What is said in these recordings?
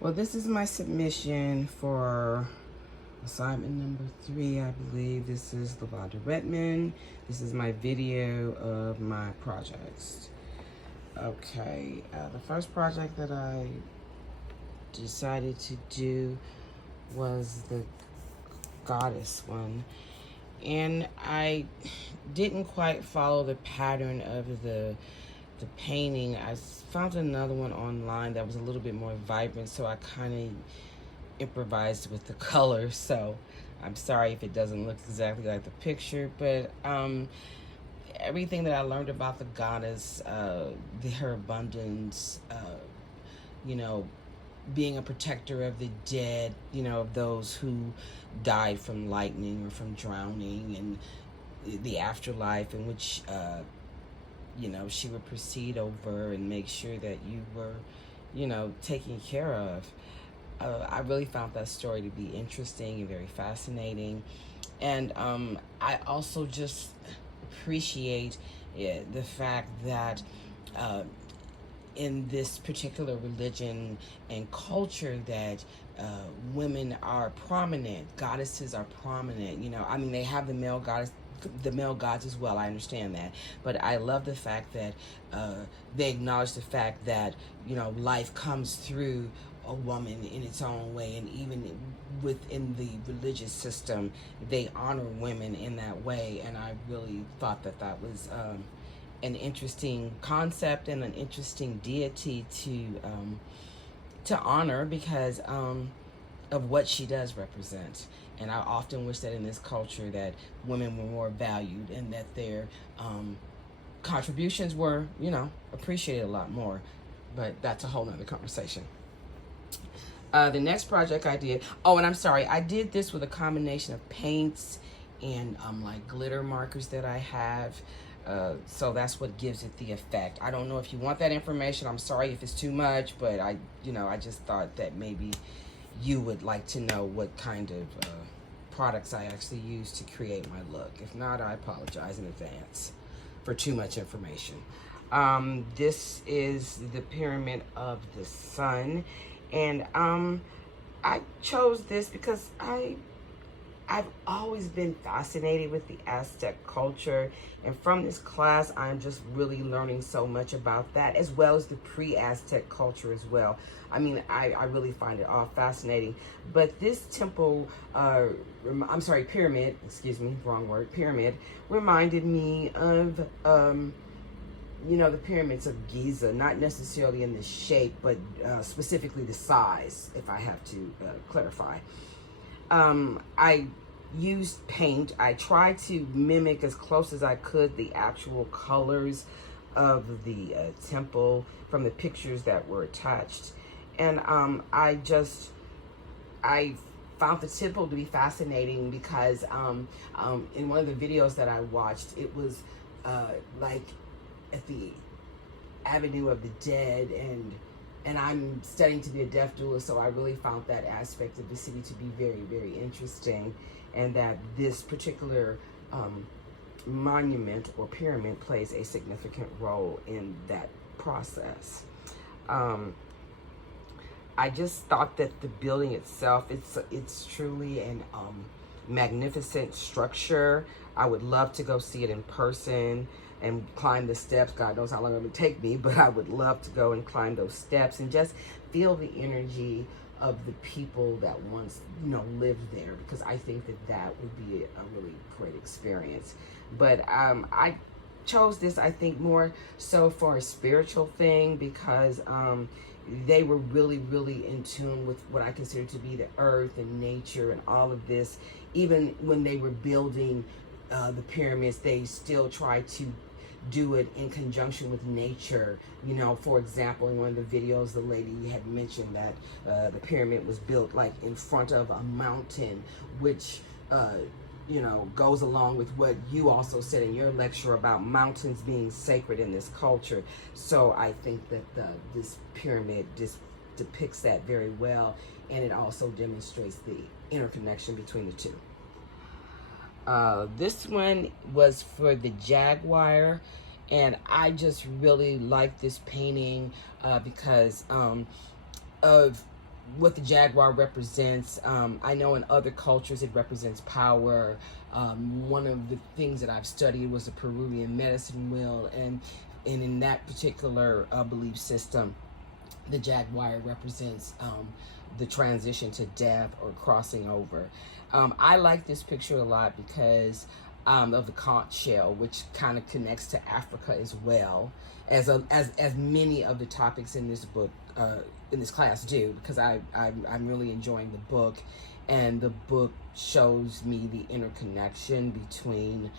Well, this is my submission for assignment number 3, I believe. This is Lavonda Redmond. This is my video of my projects. Okay, the first project that I decided to do was the goddess one. And I didn't quite follow the pattern of the painting. I found another one online that was a little bit more vibrant, so I kind of improvised with the colors. So I'm sorry if it doesn't look exactly like the picture, but everything that I learned about the goddess, her abundance, you know, being a protector of the dead, you know, of those who died from lightning or from drowning, and the afterlife in which you know, she would proceed over and make sure that you were, you know, taken care of. I really found that story to be interesting and very fascinating. And I also just appreciate the fact that in this particular religion and culture that women are prominent, goddesses are prominent. You know, I mean, they have the male gods as well. I understand that, but I love the fact that they acknowledge the fact that, you know, life comes through a woman in its own way, and even within the religious system, they honor women in that way. And I really thought that that was an interesting concept and an interesting deity to honor because of what she does represent. And I often wish that in this culture that women were more valued and that their contributions were, you know, appreciated a lot more. But that's a whole nother conversation. The next project I did, oh, and I'm sorry, I did this with a combination of paints and like glitter markers that I have. So that's what gives it the effect. I don't know if you want that information. I'm sorry if it's too much, but I just thought that maybe you would like to know what kind of products I actually use to create my look. If not, I apologize in advance for too much information. This is the Pyramid of the Sun, and I chose this because I've always been fascinated with the Aztec culture, and from this class, I'm just really learning so much about that, as well as the pre-Aztec culture as well. I mean, I really find it all fascinating. But this temple, pyramid, excuse me, wrong word, pyramid, reminded me of, you know, the pyramids of Giza, not necessarily in the shape, but specifically the size, if I have to clarify. I used paint. I tried to mimic as close as I could the actual colors of the temple from the pictures that were attached. And I found the temple to be fascinating because in one of the videos that I watched, it was like at the Avenue of the Dead, and I'm studying to be a deaf doula, so I really found that aspect of the city to be very, very interesting, and that this particular monument or pyramid plays a significant role in that process. I just thought that the building itself, it's truly an magnificent structure. I would love to go see it in person and climb the steps. God knows how long it would take me, but I would love to go and climb those steps and just feel the energy of the people that once, you know, lived there, because I think that that would be a really great experience. But I chose this, I think, more so for a spiritual thing, because they were really, really in tune with what I consider to be the earth and nature and all of this. Even when they were building the pyramids, they still tried to do it in conjunction with nature. You know, for example, in one of the videos, the lady had mentioned that the pyramid was built like in front of a mountain, which you know, goes along with what you also said in your lecture about mountains being sacred in this culture. So I think that this pyramid just depicts that very well, and it also demonstrates the interconnection between the two. This one was for the Jaguar, and I just really like this painting because of what the jaguar represents. I know in other cultures it represents power. One of the things that I've studied was the Peruvian medicine wheel, and in that particular belief system, the jaguar represents the transition to death or crossing over. I like this picture a lot because of the conch shell, which kind of connects to Africa as well, as many of the topics in this book, in this class do, because I'm really enjoying the book, and the book shows me the interconnection between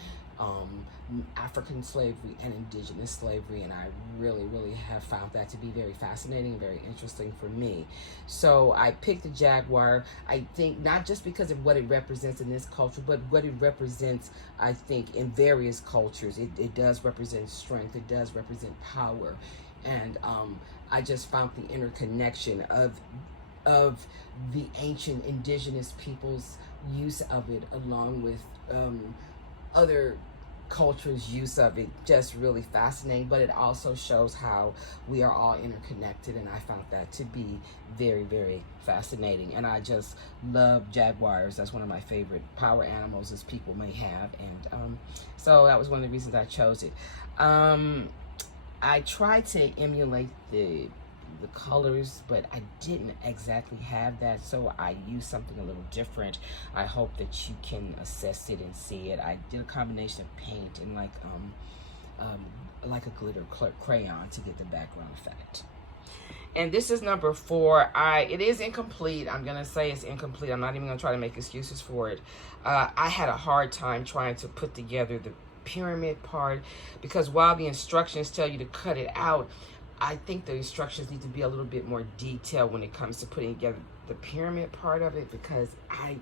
African slavery and indigenous slavery, and I really have found that to be very fascinating and very interesting for me. So I picked the jaguar, I think, not just because of what it represents in this culture, but what it represents, I think, in various cultures. It does represent strength, it does represent power, and I just found the interconnection of the ancient indigenous people's use of it, along with other culture's use of it, just really fascinating. But it also shows how we are all interconnected, and I found that to be very fascinating. And I just love jaguars. That's one of my favorite power animals as people may have, and so that was one of the reasons I chose it. I tried to emulate the colors, but I didn't exactly have that, so I used something a little different. I hope that you can assess it and see it. I did a combination of paint and like a glitter crayon to get the background effect. And this is number 4. It is incomplete. I'm gonna say it's incomplete. I'm not even gonna try to make excuses for it. I had a hard time trying to put together the pyramid part, because while the instructions tell you to cut it out, I think the instructions need to be a little bit more detailed when it comes to putting together the pyramid part of it, because I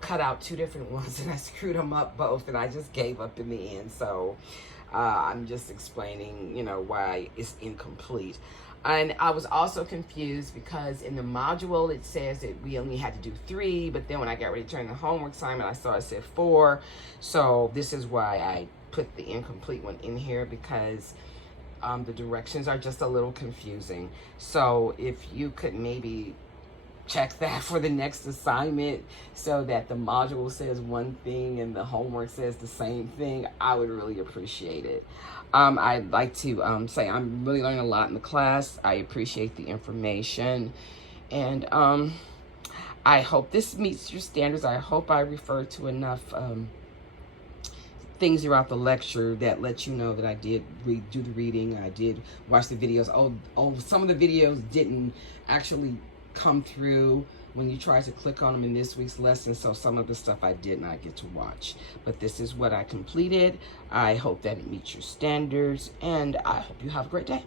cut out 2 different ones and I screwed them up both, and I just gave up in the end. So I'm just explaining, you know, why it's incomplete. And I was also confused because in the module it says that we only had to do 3, but then when I got ready to turn the homework assignment, I saw it said 4. So this is why I put the incomplete one in here, because the directions are just a little confusing. So if you could maybe check that for the next assignment, so that the module says one thing and the homework says the same thing, I would really appreciate it. I'd like to say I'm really learning a lot in the class. I appreciate the information, and I hope this meets your standards. I hope I refer to enough things throughout the lecture that let you know that I did do the reading, I did watch the videos. Oh, some of the videos didn't actually come through when you tried to click on them in this week's lesson, so some of the stuff I did not get to watch. But this is what I completed. I hope that it meets your standards, and I hope you have a great day.